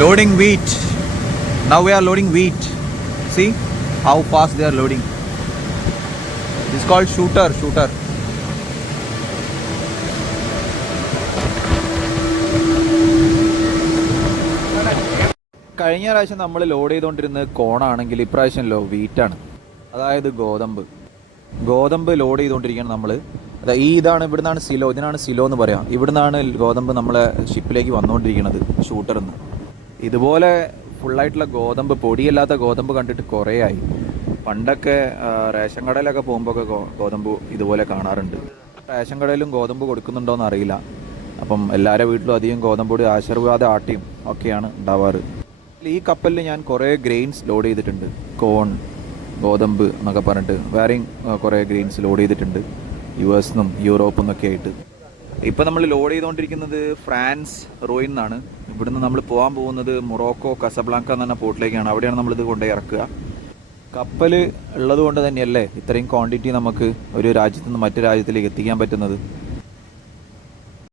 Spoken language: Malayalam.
Loading wheat. Now we are loading wheat. See how fast they are loading. It's called shooter. കഴിഞ്ഞ പ്രാവശ്യം നമ്മൾ ലോഡ് ചെയ്തുകൊണ്ടിരുന്നത് കോണാണെങ്കിൽ ഇപ്രാവശ്യം വീറ്റാണ്, അതായത് ഗോതമ്പ് ലോഡ് ചെയ്തുകൊണ്ടിരിക്കുകയാണ് നമ്മൾ. അതായത് ഇതാണ്, ഇവിടുന്നാണ് സിലോ, ഇതിനാണ് സിലോ എന്ന് പറയാം. ഇവിടുന്നാണ് ഗോതമ്പ് നമ്മളെ ഷിപ്പിലേക്ക് വന്നുകൊണ്ടിരിക്കുന്നത് ഷൂട്ടറിന്ന്. ഇതുപോലെ ഫുള്ളായിട്ടുള്ള ഗോതമ്പ്, പൊടിയല്ലാത്ത ഗോതമ്പ് കണ്ടിട്ട് കുറേ ആയി. പണ്ടൊക്കെ റേഷൻ കടയിലൊക്കെ പോകുമ്പോഴൊക്കെ ഗോതമ്പ് ഇതുപോലെ കാണാറുണ്ട്. റേഷൻ കടയിലും ഗോതമ്പ് കൊടുക്കുന്നുണ്ടോയെന്ന് അറിയില്ല. അപ്പം എല്ലാവരുടെ വീട്ടിലും അധികം ഗോതമ്പ് പൊടി ആശീർവാദ ആട്ടിയും ഒക്കെയാണ് ഉണ്ടാവാറ്. ഈ കപ്പലിൽ ഞാൻ കുറേ ഗ്രെയിൻസ് ലോഡ് ചെയ്തിട്ടുണ്ട്. കോൺ, ഗോതമ്പ് എന്നൊക്കെ പറഞ്ഞിട്ട് വേറെയും കുറേ ഗ്രെയിൻസ് ലോഡ് ചെയ്തിട്ടുണ്ട്, US നിന്നും യൂറോപ്പിൽ നിന്നൊക്കെ ആയിട്ട്. ഇപ്പം നമ്മൾ ലോഡ് ചെയ്തുകൊണ്ടിരിക്കുന്നത് ഫ്രാൻസ് റോയിൽ നിന്നാണ്. ഇവിടുന്ന് നമ്മൾ പോകാൻ പോകുന്നത് മൊറോക്കോ കസബ്ലാങ്ക എന്ന് പറഞ്ഞ പോർട്ടിലേക്കാണ്. അവിടെയാണ് നമ്മളിത് കൊണ്ടുപോയി ഇറക്കുക. കപ്പൽ ഉള്ളത് കൊണ്ട് തന്നെയല്ലേ ഇത്രയും ക്വാണ്ടിറ്റി നമുക്ക് ഒരു രാജ്യത്ത് നിന്ന് മറ്റു രാജ്യത്തിലേക്ക് എത്തിക്കാൻ പറ്റുന്നത്.